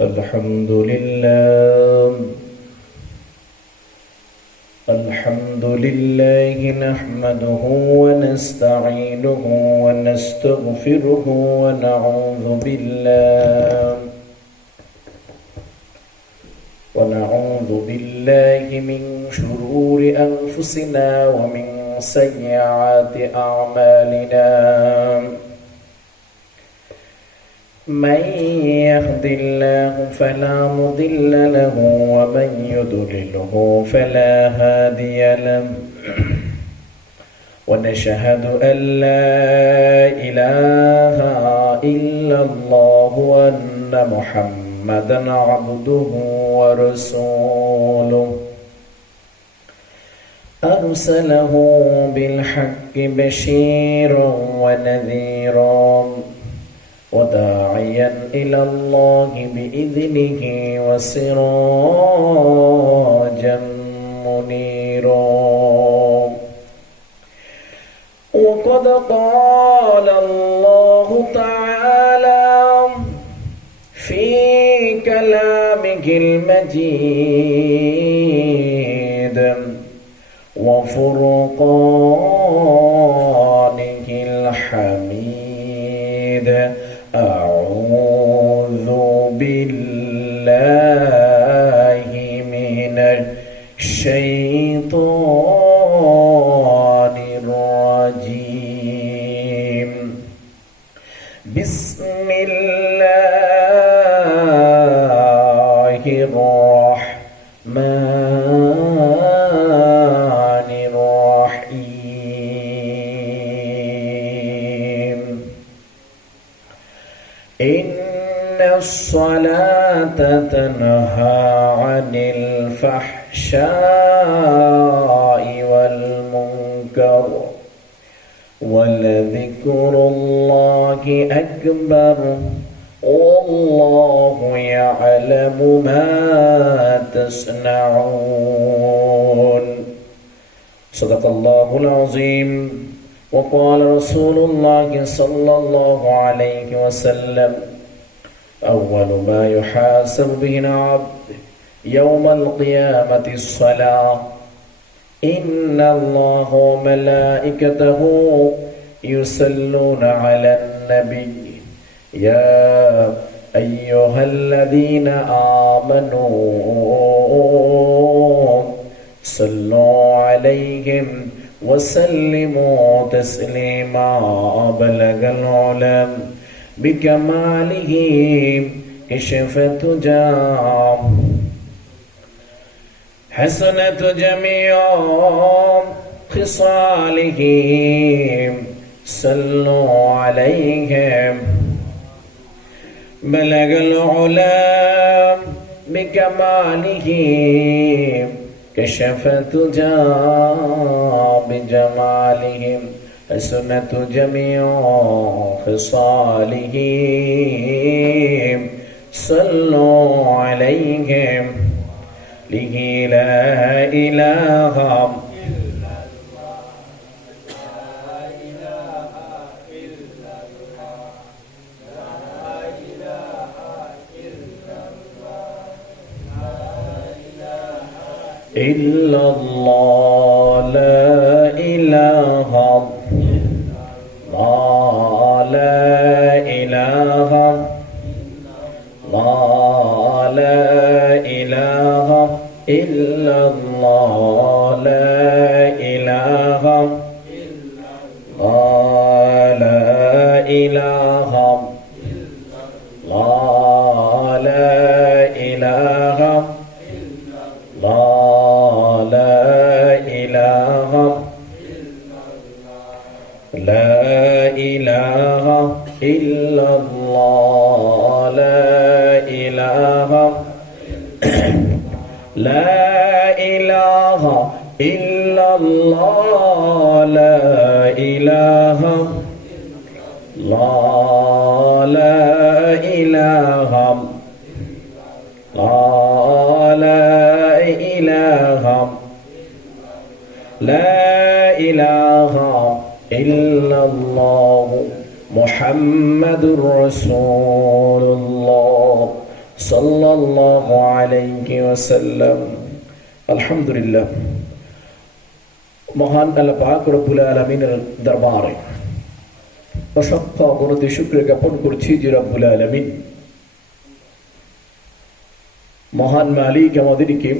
الحمد لله نحمده ونستعينه ونستغفره ونعوذ بالله من شرور أنفسنا ومن سيئات أعمالنا. من يهد الله فلا مضل له ومن يضلله فلا هادي له. ونشهد أن لا إله إلا الله وأن محمدا عبده ورسوله أرسله بالحق بشيرا ونذيرا وداعيا إلى الله بإذنه وسراجا منيرا. وقد قال الله تعالى في كلامه المجيد وفرقانه الحميد: أعوذ بالله من الشيطان الرجيم. بسم الله الرحمن الرحيم. إن الصلاة تنهى عن الفحشاء والمنكر ولذكر الله أكبر والله يعلم ما تصنعون. صدق الله العظيم. وقال رسول الله صلى الله عليه وسلم: أول ما يحاسب به العبد يوم القيامة الصلاة. إن الله وملائكته يصلون على النبي يا أيها الذين آمنوا صلوا عليهم وسلموا تسليما. بلغ العلم بكماله كشف التجى حسنة جميع خصاله. صلوا عليهم. بلغ العلم بكماله كشف التجى بجمالهم. حسنة جميع خصاله. صلوا عليهم. له لا إله إلا الله. لا إله الله. لا إله الله. لا إله إلا الله. لا إله الله. لا إله الله. لا إله لا إله إلا الله. لا إله لا إله إلا الله. لا إله الله. لا إله الله. لا إله لا إله إلا الله মুহাম্মাদুর রাসূলুল্লাহ সাল্লাল্লাহু আলাইহি ওয়াসাল্লাম। আলহামদুলিল্লাহ, মহান আল্লাহ পাক রব্বুল আলামিনের দরবারে অসংখ্য অগণিত শুকরিয়া জ্ঞাপন করছি যে রব্বুল আলামিন মহান মালিক আমাদেরকে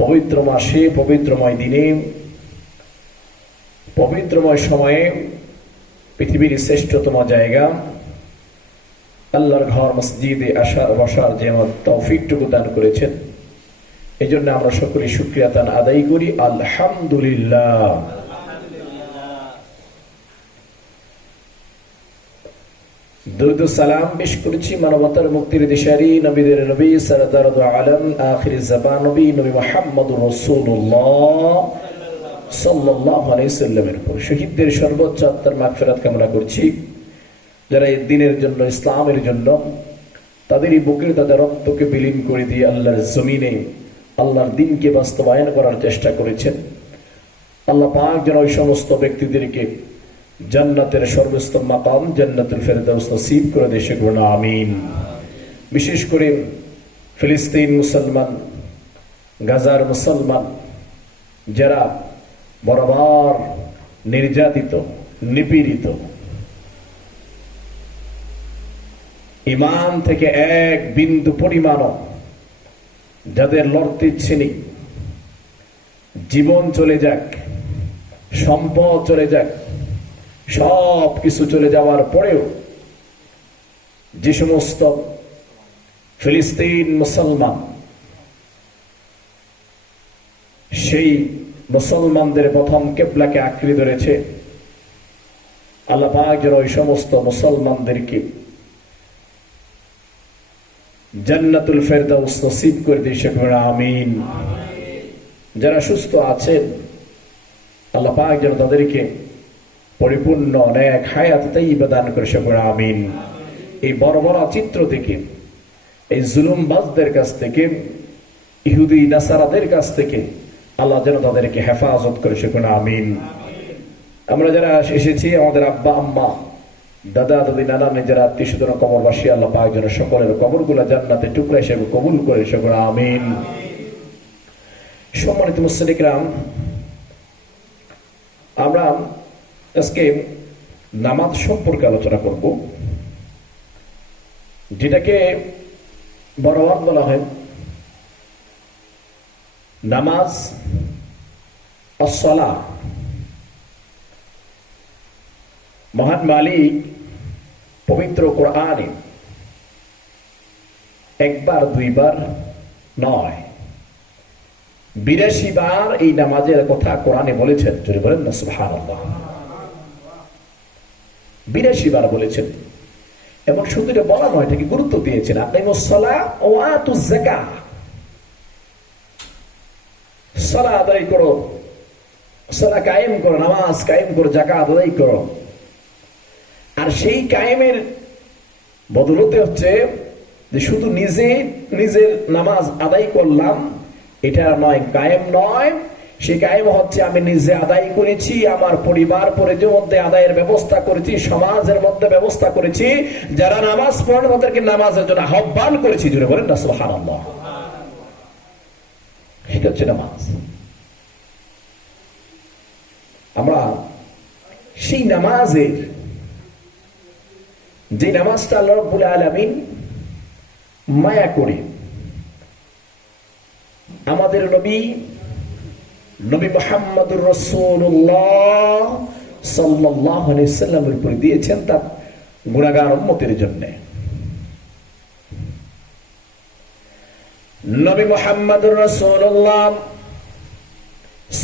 পবিত্র মাসে, পবিত্রময় দিনে, পবিত্রময় সময়ে পৃথিবীর শ্রেষ্ঠতম জায়গা আল্লাহর ঘর মসজিদে আসার বসার যে আমার তৌফিকটুকু দান করেছেন, এই জন্য আমরা সকলে শুকরিয়া তান আদায় করি। আলহামদুলিল্লাহ। দরুদ ও সালাম পেশ করেছি মানবতার মুক্তির দিশারি নবীদের নবী সরদার দু আলম আখির জাবান নবী নবী মুহাম্মদুর রাসূলুল্লাহ সাল্লাল্লাহু আলাইহি সাল্লামের উপর। শহীদদের সর্বোচ্চ আত্মার মাগফিরাত কামনা করছি। যারা এই দিনের জন্য, ইসলামের জন্য তাদেরই বুকে তাদের রক্তকে বিলীন করে দিয়ে আল্লাহর জমিনে আল্লাহর দ্বীনকে বাস্তবায়ন করার চেষ্টা করেছেন, আল্লাহ পাক যেন ওই সমস্ত ব্যক্তিদেরকে জান্নাতের সর্বোত্তম মাকাম জান্নাতুল ফেরদাউস নসিব করে দেশে গুণা আমিন। বিশেষ করে ফিলিস্তিন মুসলমান, গাজার মুসলমান যারা বরাবর নির্যাতিত, নিপীড়িত, ঈমান থেকে এক বিন্দু পরিমাণও যাদের লড়তে ইচ্ছে নেই, জীবন চলে যাক, সম্পদ চলে যাক, সব কিছু চলে যাওয়ার পরেও যে সমস্ত ফিলিস্তিন মুসলমান সেই মুসলমানদের প্রথম কিবলাকে আঁকড়ে ধরেছে, আল্লাহ পাক যেন ওই সমস্ত মুসলমানদেরকে জান্নাতুল ফেরদাউস নসিব করে দিয়ে সকলে আমিন। যারা সুস্থ আছেন আল্লাহ পাক যেন তাদেরকে পরিপূর্ণ নেক হায়াত তাইয়্যিবা দান করে সকলে আমিন। এই বড় বড় চিত্র থেকে, এই জুলুমবাজদের কাছ থেকে, ইহুদি নাসারাদের কাছ থেকে আল্লাহ যেন তাদেরকে হেফাজত করে সকলে আমিন। আমরা যারা এসেছি, আমাদের আব্বা আম্মা, দাদা দাদি, নানা, নিজের আত্মীয় স্বজন, কবরবাসী, আল্লাহ পাক যেন সকলের কবরগুলা জান্নাতে টুকরা হিসেবে কবুল করে সকলে আমিন। সম্মানিত মুসলিম ইকরাম, আমরা আজকে নামাজ সম্পর্কে আলোচনা করব, যেটাকে বরাবর বলা হয় নামাজ as-সালাহ। মহান মালিক পবিত্র কোরআনে একবার দুইবার নয়, 82 বার এই নামাজের কথা কোরআনে বলেছেন। যদি বলেন না সুবহানাল্লাহ, 82 বার বলেছেন। এবং শুধু এটা বলা নয়, এটাকে গুরুত্ব দিয়েছেন। আকিমুস-সালাহ ওয়া আতুজ-যাকাহ, সালাহ আদায় করো, সালাহ কায়েম করো, নামাজ কায়েম করো, যাকাত আদায় করো। আর সেই কায়েমের বদলতে হচ্ছে যে শুধু নিজের নামাজ আদায় করলাম এটা নয়, কায়েম নয়। সেই কায়েম হচ্ছে আমি নিজে আদায় করেছি, আমার পরিবার পরিজনের মধ্যে আদায়ের ব্যবস্থা করেছি, সমাজের মধ্যে ব্যবস্থা করেছি, যারা নামাজ পড়ে তাদেরকে নামাজের জন্য আহ্বান করেছি। জুড়ে বলেন না সুবহানাল্লাহ। এটা হচ্ছে নামাজ। আমরা সেই নামাজের, যে নামাজটা আল্লাহ রাব্বুল আলামিন মায়া করে আমাদের নবী মুহাম্মদুর রাসূলুল্লাহ সাল্লাল্লাহু আলাইহি সাল্লামের উপর দিয়েছেন তার গুনাহগার উম্মতের জন্য। নবী মুহাম্মদুর রাসূলুল্লাহ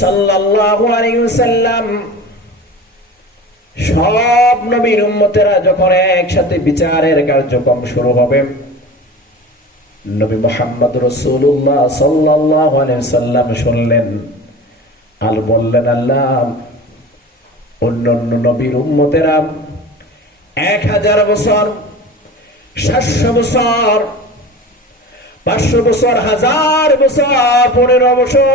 সাল্লাল্লাহু আলাইহি ওয়াসাল্লাম সব নবীর উম্মতেরা যখন একসাথে বিচারের কার্যক্রম শুরু হবে, নবী মুহাম্মদ রাসূলুল্লাহ সাল্লাল্লাহু আলাইহি ওয়াসাল্লাম শুনলেন আর বললেন, আল্লাহ অন্যান্য নবীর উম্মতেরা 1000 বছর, 700 বছর, 500 বছর, 1000 বছর, 15 বছর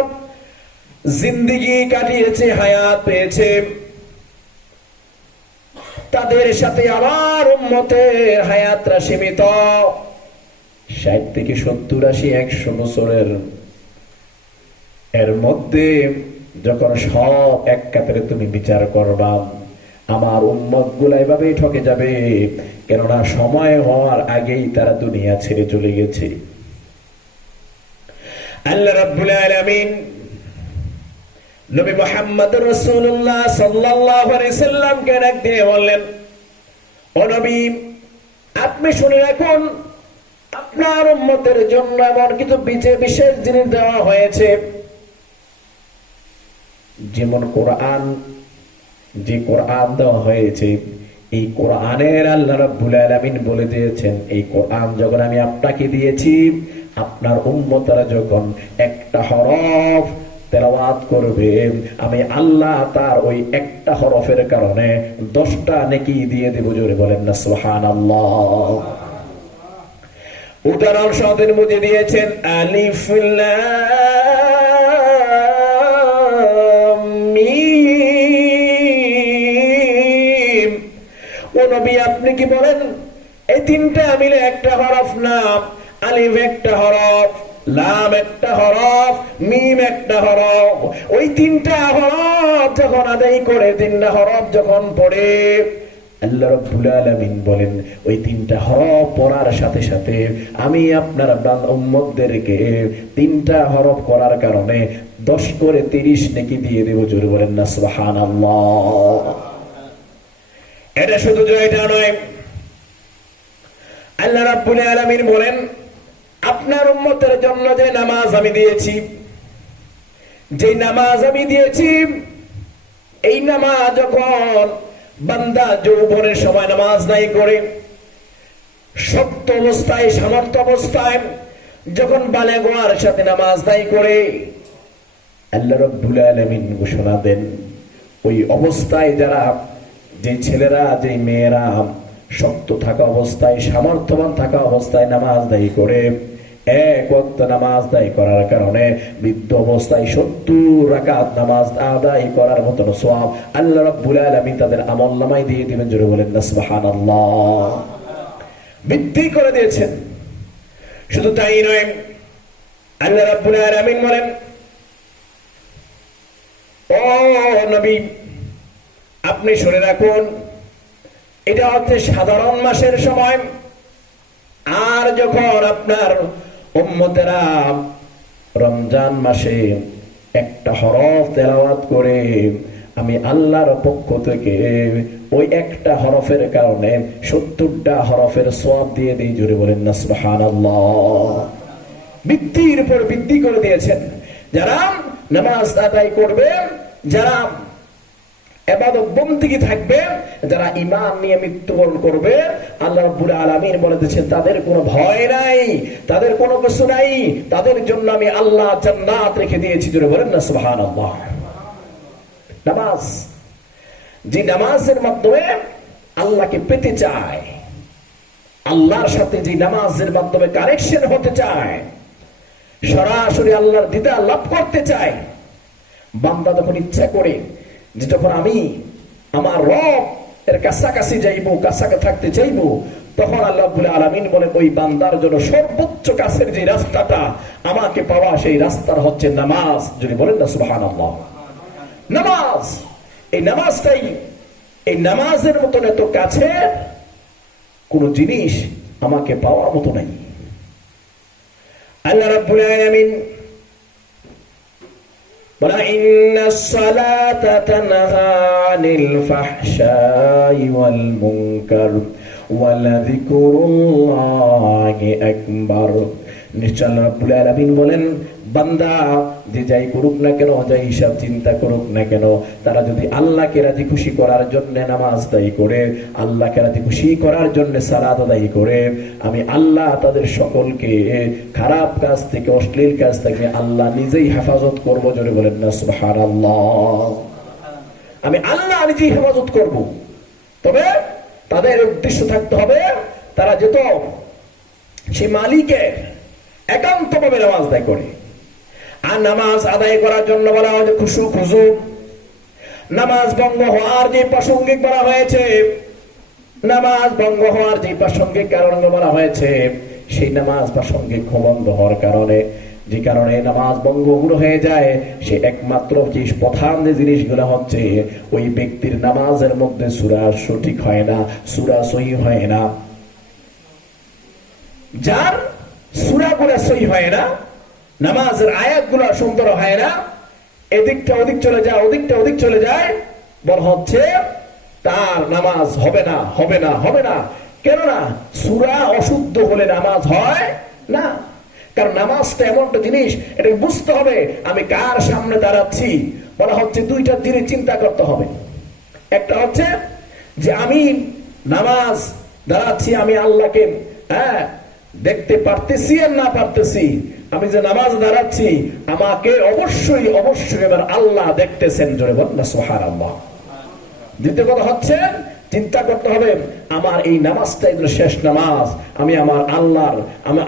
জিন্দেগি কাটিয়েছে, হায়াত পেয়েছে। তাদের সাথে আমার উম্মতের হায়াতরা সীমিত 60 থেকে 70, 80, 100 বছরের। এর মধ্যে যখন সব এক কাতারে তুমি বিচার করবা, আমার উম্মত গুলা এভাবেই ঠকে যাবে, কেননা সময় হওয়ার আগেই তারা দুনিয়া ছেড়ে চলে গেছে। আল্লাহ রাব্বুল আলামিন নবী মুহাম্মদ রাসূলুল্লাহ সাল্লাল্লাহু আলাইহি সাল্লামকে ডাক দিয়ে বললেন, ও নবী, আপনি শুনে রাখুন, আপনার উম্মতের জন্য এমন কিছু বিশেষ জিনিস দেওয়া হয়েছে, যেমন কোরআন। যে কোরআন দেওয়া হয়েছে, এই কোরআনের আল্লাহ রাব্বুল আলামিন বলে দিয়েছেন, এই কোরআন যখন আমি আপনাকে দিয়েছি, আপনার উম্মতরা যখন একটা হরফ তেলাওয়াত করবে, আমি আল্লাহ তার ওই একটা হরফের কারণে 10টা নেকি দিয়ে দেব। জোরে বলেন না সুবহানাল্লাহ। উদাহরণ সদের মধ্যে দিয়েছেন আলিফ লাম মিম। ও নবী, আপনি কি বলেন এই 3টা মিলে একটা হরফ না? আলিফ একটা হরফ, লাম একটা হরফ, মিম একটা হরফ। ওই 3টা হরফ যখন আদায় করে, 3টা হরফ যখন পড়ে, আল্লাহ রাব্বুল আলামিন বলেন, ওই 3টা হরফ পড়ার সাথে সাথে আমি আপনার উম্মতদেরকে 3টা হরফ করার কারণে 10 করে 30 নেকি দিয়ে দেব। জোরে বলেন না সুবহানাল্লাহ। এটা শুধু এটা নয়, আল্লাহ রাব্বুল আলামিন বলেন, আপনার উম্মতের জন্য যে নামাজ আমি দিয়েছি, যে নামাজ আমি দিয়েছি, এই নামাজ যখন বান্দা যৌবনের সময় নামাজ নাই করে, শক্ত অবস্থায়, সামর্থ্য অবস্থায় যখন বালেগ হওয়ার সাথে নামাজ নাই করে, আল্লাহ রাব্বুল আলামিন ঘোষণা দেন, ওই অবস্থায় যারা, যে ছেলেরা, যে মেয়েরা শক্ত থাকা অবস্থায়, সামর্থ্যবান থাকা অবস্থায় নামাজ দায়ী করে, এক ওয়াক্ত নামাজ দায়ী করার কারণে বৃদ্ধ অবস্থায় 70 রাকাত নামাজ আদায় করার মতন সওয়াব আল্লাহ রাব্বুল আলামিন তাদের আমলনামায় দিয়ে দিবেন। জোরে বলেন না সুবহানাল্লাহ। বৃদ্ধি করে দিয়েছেন। শুধু তাই নয়, আল্লাহ রাব্বুল আলামিন বলেন, ও নবী, আপনি শুনে রাখুন, এটা হচ্ছে সাধারণ মাসের সময়। আর যখন আপনার উম্মতেরা রমজান মাসে একটা হরফ তেলাওয়াত করে, আমি আল্লাহর পক্ষ থেকে ওই একটা হরফের কারণে 70টা হরফের সওয়াব দিয়ে দিই। জোরে বলেন না সুবহানাল্লাহ। বৃদ্ধির উপর বৃদ্ধি করে দিয়েছেন। যারা নামাজ আদায় করবে, যারা ইবাদত বন্দেগী থাকবে, যারা ঈমান নিয়ে মৃত্যুবরণ করবে, আল্লাহ রাব্বুল আলামিন বলে দিয়েছেন, তাদের কোনো ভয় নাই, তাদের কোনো কিছু নাই, তাদের জন্য আমি আল্লাহ জান্নাত রেখে দিয়েছি। জোরে বলেন না সুবহানাল্লাহ। নামাজ, যে নামাজের মাধ্যমে আল্লাহকে পেতে চায়, আল্লাহর সাথে যে নামাজের মাধ্যমে কানেকশন হতে চায়, সরাসরি আল্লাহর দিদার লাভ করতে চায়, বান্দা যখন ইচ্ছা করে যে যখন আমি আমার রব এর কাছাকাছি যাইবো, কাছাকাছি থাকতে চাইবো, তখন আল্লাহ রাব্বুল আলামিন বলেন, ওই বান্দার জন্য সর্বোচ্চ কাছের যে রাস্তাটা আমাকে পাওয়া, সেই রাস্তার হচ্ছে নামাজ। যদি বলেন না সুবহানাল্লাহ। নামাজ, এই নামাজটাই, এই নামাজের মতন এত কাছে কোন জিনিস আমাকে পাওয়ার মতো নাই। আল্লাহ রাব্বুল আলামিন বলেন, ইন্নাস সালাতা তানহা আনিল ফাহশাই ওয়াল মুনকার ওয়া লাযিকরুল্লাহি আকবার। নিশ্চয় আল্লাহ রাব্বুল আলামিন বলেন, বান্দা যে যাই করুক না কেন, যাই হিসাব চিন্তা করুক না কেন, তারা যদি আল্লাহকে রাজি খুশি করার জন্য নামাজ আদায় করে, আল্লাহকে রাজি খুশি করার জন্য সালাত আদায় করে, আমি আল্লাহ তাদের সকলকে খারাপ কাজ থেকে, অশ্লীল কাজ থেকে আল্লাহ নিজেই হেফাজত করব। জোরে বলেন না সুবহানাল্লাহ। আমি আল্লাহ নিজেই হেফাজত করব। তবে তাদের উদ্দেশ্য থাকতে হবে, তারা যেত সে মালিকের একান্তভাবে নামাজ আদায় করে। আর নামাজ আদায় করার জন্য বলা হয়েছে খুশু খুজু। নামাজ ভঙ্গ হওয়ার যে প্রাসঙ্গিক বলা হয়েছে, নামাজ ভঙ্গ হওয়ার যে প্রাসঙ্গিক কারণ বলা হয়েছে, সেই নামাজ প্রাসঙ্গিক ভঙ্গ হওয়ার কারণে, যে কারণে নামাজ ভঙ্গগুলো হয়ে যায়, সে একমাত্র যে প্রধান যে জিনিসগুলো হচ্ছে, ওই ব্যক্তির নামাজের মধ্যে সূরা সঠিক হয় না, সূরা সহি হয় না। যার সূরাগুলো সহি হয় না, নামাজের আয়াতগুলো সুন্দর হয় না, এদিকটা ওদিক চলে যায়, ওদিকটা ওদিক চলে যায়, বল হচ্ছে তার নামাজ হবে না, হবে না, হবে না। কেননা সূরা অশুদ্ধ হলে নামাজ হয় না। কারণ নামাজটা এমন একটা জিনিস, এটা বুঝতে হবে আমি কার সামনে দাঁড়াচ্ছি। বলা হচ্ছে দুইটা জিনিস চিন্তা করতে হবে। একটা হচ্ছে যে আমি নামাজ দাঁড়াচ্ছি, আমি আল্লাহকে দেখতে পারতেছি আর না পারতেছি। আমি যে নামাজ দাঁড়াচ্ছি, আমাকে অবশ্যই অবশ্যই এবার আল্লাহ দেখতেছেন। জোরে বল না সুবহানাল্লাহ। দ্বিতীয় কথা হচ্ছে চিন্তা করতে হবে আমার এই নামাজটাই শেষ নামাজ, আমি আমার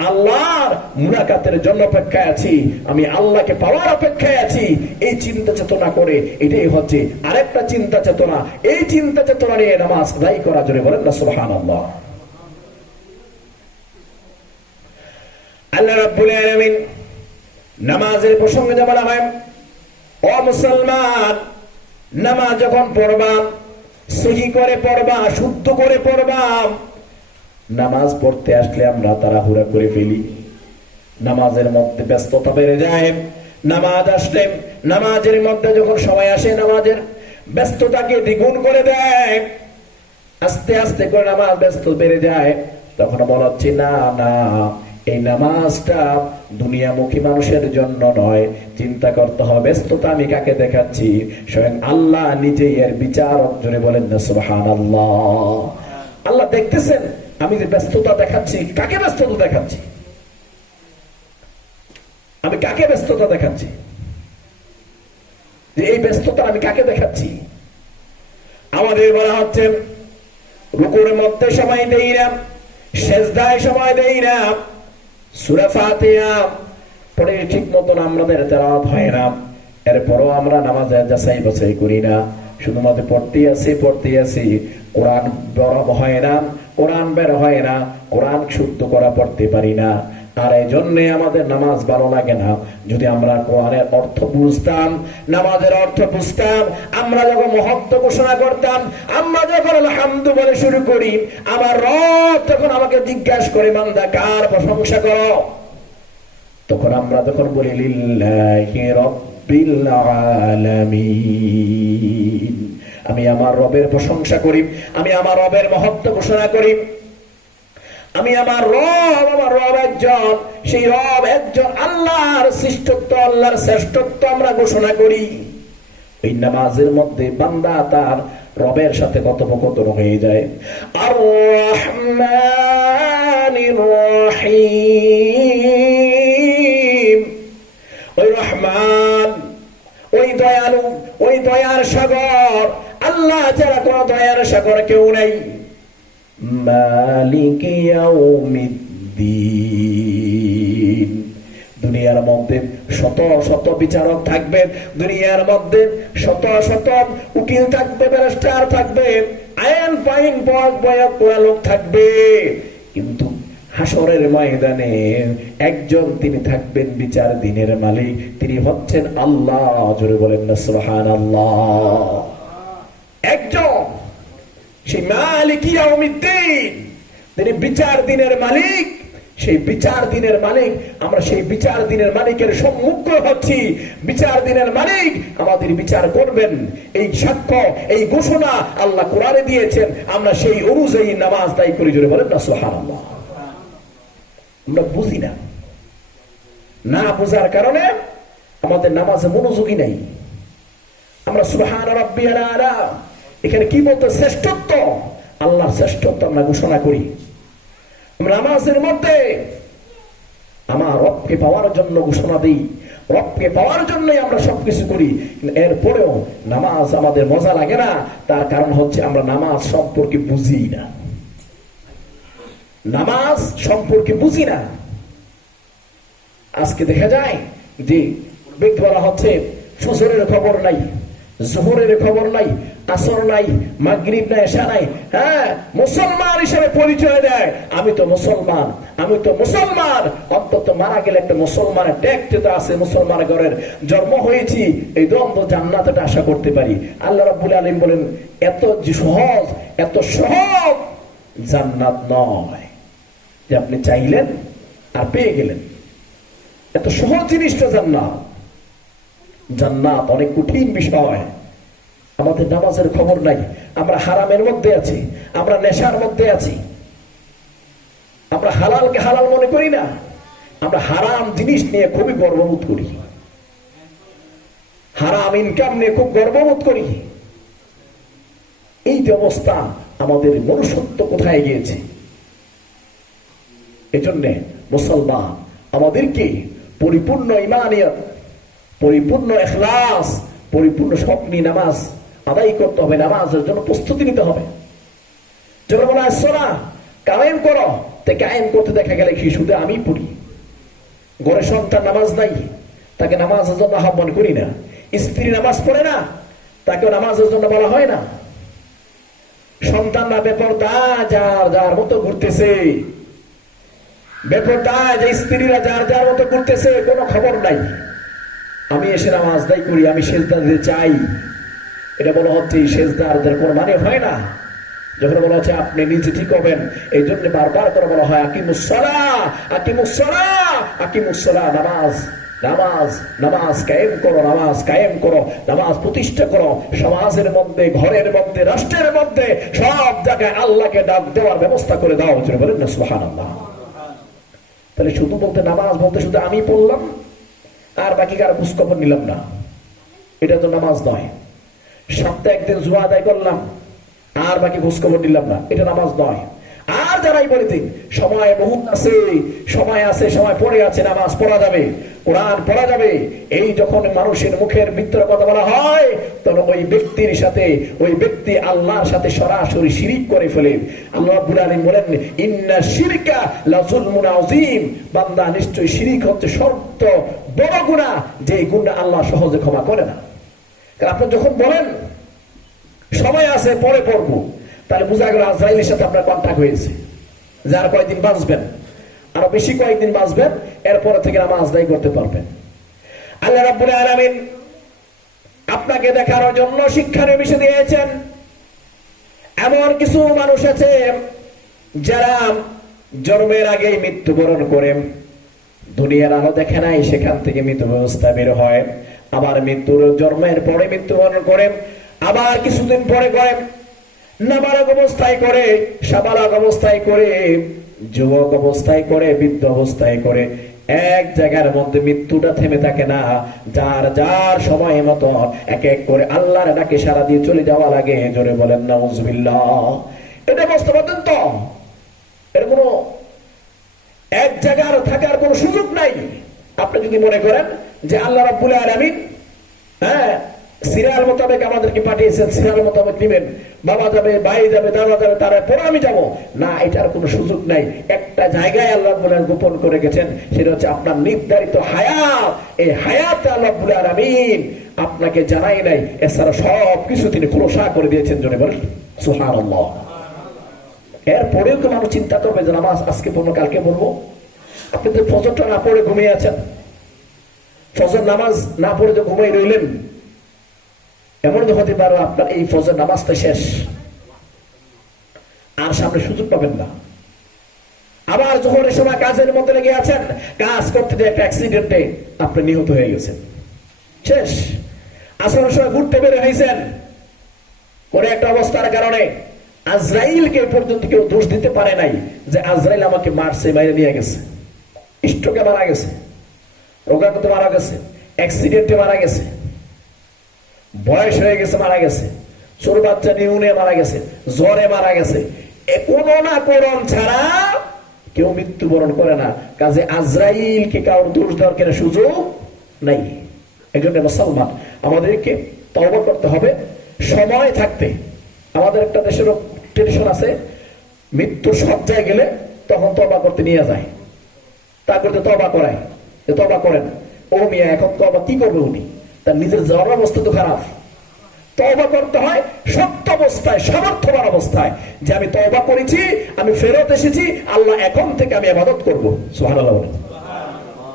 আল্লাহর মুলাকাতের জন্য অপেক্ষায় আছি, আমি আল্লাহকে পাওয়ার অপেক্ষায় আছি। এই চিন্তা চেতনা করে, এটাই হচ্ছে আরেকটা চিন্তা চেতনা। এই চিন্তা চেতনা নিয়ে নামাজ আদায় করা। জোরে বলেন না সুবহানাল্লাহ। আল্লাহ রাব্বুল আলামিন নামাজের প্রসঙ্গে যা বলা হয়, ও মুসলমান, নামাজ যখন পড়বা সহি করে পড়বা, শুদ্ধ করে পড়বা। নামাজ পড়তে আসলে আমরা তাড়াহুড়া করে ফেলি, নামাজের মধ্যে ব্যস্ততা বেড়ে যায়। নামাজ আসলে, নামাজের মধ্যে যখন সময় আসে, নামাজের ব্যস্ততাকে দ্বিগুণ করে দেয়। আস্তে আস্তে করে নামাজ ব্যস্ত বেড়ে যায়। তখন বলা হচ্ছে না না, এই নামাজটা দুনিয়ামুখী মানুষের জন্য নয়। চিন্তা করতে হবে ব্যস্ততা আমি কাকে দেখাচ্ছি, স্বয়ং আল্লাহ নিজেই এর বিচারক। জোরে বলেন না সুবহানাল্লাহ। আল্লাহ দেখতেছেন আমি যে ব্যস্ততা দেখাচ্ছি, কাকে ব্যস্ততা দেখাচ্ছি, আমি কাকে ব্যস্ততা দেখাচ্ছি, যে এই ব্যস্ততা আমি কাকে দেখাচ্ছি। আমাদের বলা হচ্ছে রুকুর মধ্যে সময় দেই না, সেজদায় সময় দেই না, সূরা ফাতিহা পড়ে ঠিক মতন আমাদের তেলাওয়াত হয় না। এরপরও আমরা নামাজে যাচাই বাছাই করি না, শুধুমাত্র পড়তে আসি। কোরআন বড় হয় না, কোরআন বের হয় না, কোরআন শুদ্ধ করা পড়তে পারি না। আর এই জন্য আমাদের নামাজ ভালো লাগে না। যদি আমরা কোরআনের অর্থ বুঝতাম, নামাজের অর্থ বুঝতাম, আমরা যখন মুহাম্মদ ঘোষণা করতাম, আমরা যখন আলহামদু বলে শুরু করি, আমার রব যখন আমাকে জিজ্ঞাসা করে বান্দা কার প্রশংসা করো, তখন আমরা তখন বলি লিল্লাহি রাব্বিল আলামিন। আমি আমার রবের প্রশংসা করি, আমি আমার রবের মহত্ব ঘোষণা করি। আমি আমার রব একজন, সেই রব একজন, আল্লাহর সৃষ্টত্ব, আল্লাহর শ্রেষ্ঠত্ব আমরা ঘোষণা করি। ওই নামাজের মধ্যে বান্দা তার রবের সাথে কথোপকথন হয়ে যায়। আর রহমানির রহিম, ওই রহমান, ওই দয়ালু, ওই দয়ার সাগর, আল্লাহ ছাড়া কোন দয়ার সাগর কেউ নেই। মালিক ইয়াউমিদ্দিন, দুনিয়ার মধ্যে শত শত বিচারক থাকবে, দুনিয়ার মধ্যে শত শত উকিল থাকবে, ব্যারিস্টার থাকবে, আইন ফাইন বয়াত লোক থাকবে, কিন্তু হাসরের ময়দানে একজন তিনি থাকবেন বিচার দিনের মালিক, তিনি হচ্ছেন আল্লাহ। জোরে বলেন না সুবহানাল্লাহ। একজন, সেই মালিক ইয়াউমিদ্দিন, তিনি বিচার দিনের মালিক। সেই বিচার দিনের মালিক, আমরা সেই বিচার দিনের মালিকের সম্মুখে হচ্ছি। বিচার দিনের মালিক আমাদের বিচার করবেন, এই সাক্ষ্য, এই ঘোষণা আল্লাহ কোরআনে দিয়েছেন। আমরা সেই অনুযায়ী নামাজ দায়ী করি। জোরে বলেন না সুবহানাল্লাহ। আমরা বুঝি না, না বোঝার কারণে আমাদের নামাজে মনোযোগী নাই। আমরা সুবহান রাব্বিয়াল আলা, এখানে কি বলতে, শ্রেষ্ঠত্ব, আল্লাহর শ্রেষ্ঠত্ব আমরা ঘোষণা করি। আমরা নামাজের মধ্যে আমার রবকে পাওয়ার জন্য ঘোষণা দিই, রবকে পাওয়ার জন্যই আমরা সবকিছু করি। এরপরেও নামাজ আমাদের মজা লাগে না, তার কারণ হচ্ছে আমরা নামাজ সম্পর্কে বুঝি না, নামাজ সম্পর্কে বুঝি না। আজকে দেখা যায় যে ব্যক্তি বলা হচ্ছে ফজরের খবর নাই, জোহরের খবর নাই, আসর নাই, মাগরিব নাই, এশা নাই। হ্যাঁ, মুসলমান হিসেবে পরিচয় দেয়, আমি তো মুসলমান, আমি তো মুসলমান। অন্তত মারা গেলে একটা মুসলমানের ট্যাগতে তো আছে, মুসলমান ঘরের জন্ম হয়েছি, এই দ্বন্দ্ব জান্নাতটা আশা করতে পারি। আল্লাহ রাব্বুল আলামিন বলেন এত সহজ, এত সহজ জান্নাত নয় যে আপনি চাইলেন আর পেয়ে গেলেন। এত সহজ জিনিসটা জান্নাত। জান্নাত অনেক কঠিন বিষয়। আমাদের নামাজের খবর নাই, আমরা হারামের মধ্যে আছি, আমরা নেশার মধ্যে আছি, আমরা হালালকে হালাল মনে করি না, আমরা হারাম জিনিস নিয়ে খুবই গর্ববোধ করি, হারাম ইনকাম নিয়ে খুব গর্ববোধ করি। এই যে অবস্থা, আমাদের মনুষ্যত্ব কোথায় গিয়েছে? এজন্য মুসলমান আমাদেরকে পরিপূর্ণ ঈমানিয়ত, পরিপূর্ণ ইখলাস, পরিপূর্ণ স্বপ্নি নামাজ আদায় করতে হবে। নামাজের জন্য প্রস্তুতি নিতে হবে। যখন বলা হয় সালাহ কায়েম করো, তে কায়েম করতে দেখা গেলে কি শুধু আমি পড়ি। ঘরে সন্তান নামাজ নাই, তাকে নামাজের জন্য আহ্বান করি না। স্ত্রী নামাজ পড়ে না, তাকে নামাজের জন্য বলা হয় না। সন্তানরা বেপরদা যার যার মতো ঘুরতেছে, বেপরদা যে স্ত্রীরা যার যার মতো ঘুরতেছে, কোনো খবর নাই। আমি এসে নামাজ আদায় করি, আমি সেজদা দিতে চাই, এটা বলা হচ্ছে সেজদারদের কোনো মানে হয় না। যখন বলা হচ্ছে আপনি নিজে ঠিক হবেন, এই জন্য বারবার করে বলা হয় আকিমুস সালাহ, আকিমুস সালাহ, আকিমুস সালাহ। নামাজ নামাজ নামাজ কায়েম করো, নামাজ কায়েম করো, নামাজ প্রতিষ্ঠা করো। সমাজের মধ্যে, ঘরের মধ্যে, রাষ্ট্রের মধ্যে, সব জায়গায় আল্লাহকে ডাক দেওয়ার ব্যবস্থা করে দাও। বলেন না সুবহানাল্লাহ। তাহলে শুধু বলতে নামাজ বলতে শুধু আমি পড়লাম আর বাকি কারো খোঁজখবর নিলাম না, এটা তো নামাজ নয়। সপ্তাহে একদিন জুয়া আদায় করলাম আর বাকি খোঁজখবর নিলাম না, এটা নামাজ নয়। আর যারাই বলে দিন সময় বহুত আছে, সময় আছে, সময় পড়ে আছে, নামাজ পড়া যাবে, কোরআন পড়া যাবে, এই যখন মানুষের মুখের ভিতরে কথা বলা হয়, তখন ওই ব্যক্তির সাথে, ওই ব্যক্তি আল্লাহর সাথে সরাসরি শিরিক করে ফেলে। আল্লাহ রাব্বুল আলামিন বলেন ইন্না শিরকা লাযুলমুন আযীম, বান্দা নিশ্চয়ই শিরিক হচ্ছে সর্ব বড় গুনাহ, যে গুনাহ আল্লাহ সহজে ক্ষমা করে না। কারণ আপনি যখন বলেন সময় আছে পরে পড়বো, তাহলে বোঝা গেল আজরাইলের সাথে আপনার কন্টাক্ট হয়েছে, যার কয়েকদিন বাঁচবেন, আরো বেশি কয়েকদিন বাঁচবেন, এরপরে থেকে নামাজ আদায় করতে পারবেন। আল্লাহ রাব্বুল আলামিন আপনাকে দেখানোর জন্য শিক্ষা নির্দেশ দিয়েছেন। এমন কিছু মানুষ আছে যারা জন্মের আগেই মৃত্যুবরণ করে, দুনিয়ার আলো দেখে নাই, সেখান থেকে মৃত্যু ব্যবস্থা বের হয়, আবার মৃত্যুর জন্মের পরে মৃত্যুবরণ করে, আবার কিছুদিন পরে করে, নাবালক অবস্থায় করে, সাবালক অবস্থায় করে, যুবক অবস্থায় করে, বৃদ্ধ অবস্থায় করে। এক জায়গার মধ্যে মৃত্যুটা থেমে থাকে না, যার যার সময় মতো এক এক করে আল্লাহর ডাকে সারা দিয়ে চলে যাওয়া লাগে। জোরে বলেন নাউজুবিল্লাহ। এটা বাস্তবতা তো, এর কোনো এক জায়গার থাকার কোনো সুযোগ নাই। আপনি যদি মনে করেন যে আল্লাহ রাব্বুল আলামিন সিরিয়াল মোতাবেক আমাদেরকে পাঠিয়েছেন, সিরিয়াল মোতাবেক নিবেন, বাবা যাবে, ভাই যাবে, দাদা যাবে, তারপরে আমি যাব না, এটার কোনো সুযোগ নাই। একটা জায়গায় আল্লাহ রাব্বুল আলামিন গোপন করে গেছেন, সেটা হচ্ছে আপনার নির্ধারিত হায়াত। এই হায়াতে আল্লাহ রাব্বুল আলামিন আপনাকে জানাই নাই, এছাড়া সব কিছু তিনি খোলসা করে দিয়েছেন। জনে বলেন সুবহানাল্লাহ। এরপরেও তো মানুষ চিন্তা করবে যে নামাজ আজকে পড়বো, কালকে পড়বো। আপনি তো ফজরটা না পড়ে ঘুমিয়ে আছেন, ফজর নামাজ না পড়ে তো ঘুমিয়ে রইলেন, এমন তো হতে পারে আপনার এই ফজর নামাজটা শেষ, আর সামনে সুযোগ পাবেন না। আবার যখন এই সময় কাজের মধ্যে লেগে আছেন, কাজ করতে গিয়ে একটা অ্যাক্সিডেন্টে আপনি নিহত হয়ে গেছেন, শেষ। আসরের সময় ঘুরতে বের হয়েছেন, কোন একটা অবস্থার কারণে আজরাইলকে পর্যন্ত কেউ দোষ দিতে পারে নাই যে আজরাইল আমাকে মারছে, বাইরে নিয়ে গেছে, স্ট্রোকে মারা গেছে, রোগাগ্রস্ত মারা গেছে, অ্যাক্সিডেন্টে মারা গেছে, বয়স হয়ে গেছে মারা গেছে, ছোট বাচ্চা নিউনে মারা গেছে, জ্বরে মারা গেছে। কোনো না করণ ছাড়া কেউ মৃত্যুবরণ করে না। কাজে আজরাইলকে কারোর দোষ দেওয়ার কেন সুযোগ নাই। এই জন্য মুসলমান আমাদেরকে তওবা করতে হবে সময় থাকতে। আমাদের একটা দেশের ট্রেডিশন আছে, মৃত্যুর সজ্জায় গেলে তখন তওবা করতে নিয়ে যায়, তারপরে তওবা করায় যে তওবা করেন। ও মিয়া এখন তওবা কি করবে উনি? তার নিজের যাওয়ার অবস্থা তো খারাপ, তওবা করতে হয় সত্য অবস্থায়, সামর্থ্যবান অবস্থায়, যে আমি তওবা করেছি, আমি ফেরত এসেছি, আল্লাহ এখন থেকে আমি ইবাদত করব। সুবহানাল্লাহ।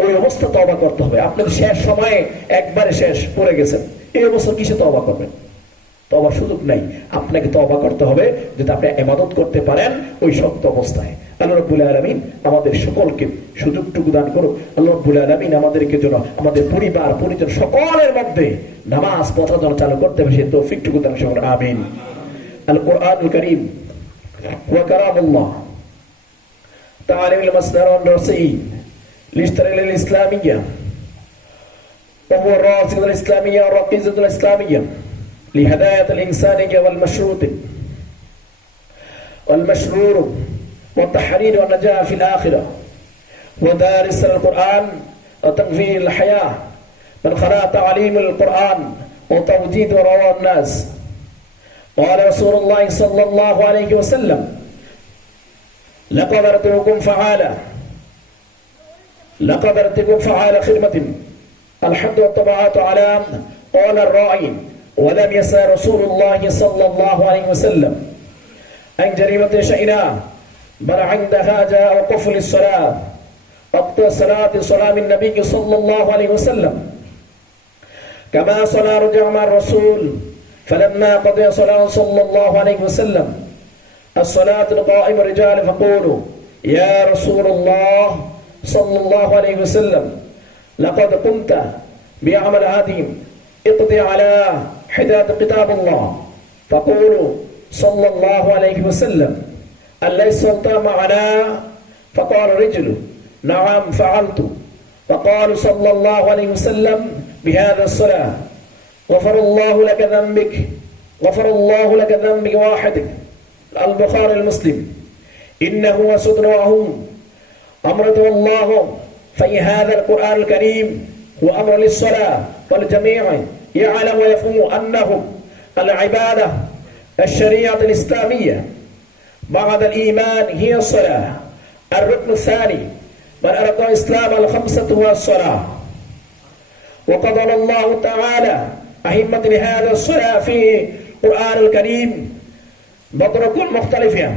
ওই অবস্থা তওবা করতে হবে। আপনি শেষ সময়ে একবারে শেষ করে গেছেন, এই অবস্থা কিসে তওবা করবেন? তওবার সুযোগ নাই। আপনাকে তওবা করতে হবে যাতে আপনি ইবাদত করতে পারেন ওই শক্ত অবস্থায়। আল্লাহ রাব্বুল আলামিন আমাদের সকলকে সুযোগটুকু দান করুন। আল্লাহ রাব্বুল আলামিন আমাদেরকে যেন আমাদের পরিবার পরিজন সকলের মধ্যে নামাজ পড়ার জন্য চালু করতে হবে, সেই তৌফিকটুকু দান করুন। আমিন। আল কোরআনুল কারীম ওয়া কালামুল্লাহ তাআলিমুল মাসদার ওয়ান রাসীল للاشتراك الإسلامية وهو الراسخ الإسلامية والركيزة الإسلامية لهداية الإنسانية والمشرور والتحرير والنجاة في الآخرة ودارس القرآن وتنفيذ الحياة من خلال تعليم القرآن وتوجيه وروى الناس. قال رسول الله صلى الله عليه وسلم: لقد أرتكم فعال خدمة الحد والطبعات على قال الراعي ولم يسأل رسول الله صلى الله عليه وسلم عن جريمة شئنا بل عندها جاء وقفل الصلاة وقت صلاة النبي صلى الله عليه وسلم كما صلى رجع مع الرسول فلما قضي صلاة صلى الله عليه وسلم الصلاة القائم الرجال فقولوا: يا رسول الله صلى الله عليه وسلم لقد قمت بعمل هذه اقضي على حداد كتاب الله. فقولوا صلى الله عليه وسلم: أليس أنت معنا؟ فقال رجل: نعم فعلت. فقالوا صلى الله عليه وسلم بهذا الصلاة: غفر الله لك ذنبك واحدك. البخاري المسلم. إنه وسدناه أمرته الله في هذا القرآن الكريم هو أمر للصلاة، والجميع يعلم ويفهم أنه العبادة الشريعة الإسلامية بعد الإيمان هي الصلاة. الركن الثاني من أركان الإسلام الخمسة هو الصلاة. وقد قال الله تعالى أهمة لهذا الصلاة في القرآن الكريم بطرق مختلفة،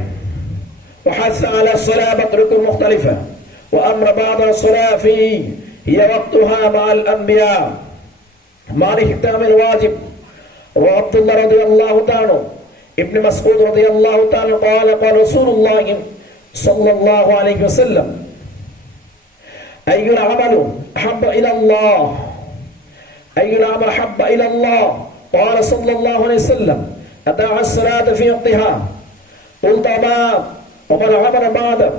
وحث على الصلاة بطرق مختلفة، وأمر بعض الصلاة فيه هي وقتها مع الأنبياء مع الاهتمام الواجب. وعبد الله رضي الله تعالى ابن مسعود رضي الله تعالى قال رسول الله صلى الله عليه وسلم: أي العمل أحب إلى الله؟ قال صلى الله عليه وسلم: أداء الصلاة في وقتها. قلت: وما العمل بعد؟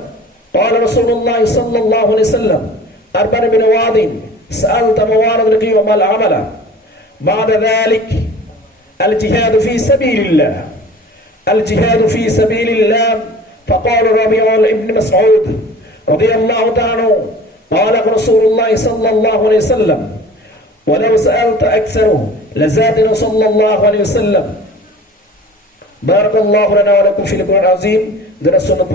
قال رسول الله صلى الله عليه وسلم: أربع بنواد سألت موارد القي وما العمل بعد ذلك؟ الجهاد في سبيل الله. فقال ربيع ابن مسعود رضي الله تعالى قال رسول الله صلى الله عليه وسلم: ولو سألت أكثر لزادنا صلى الله عليه وسلم. بارك الله لنا ولكم في القرآن العظيم. درس سنة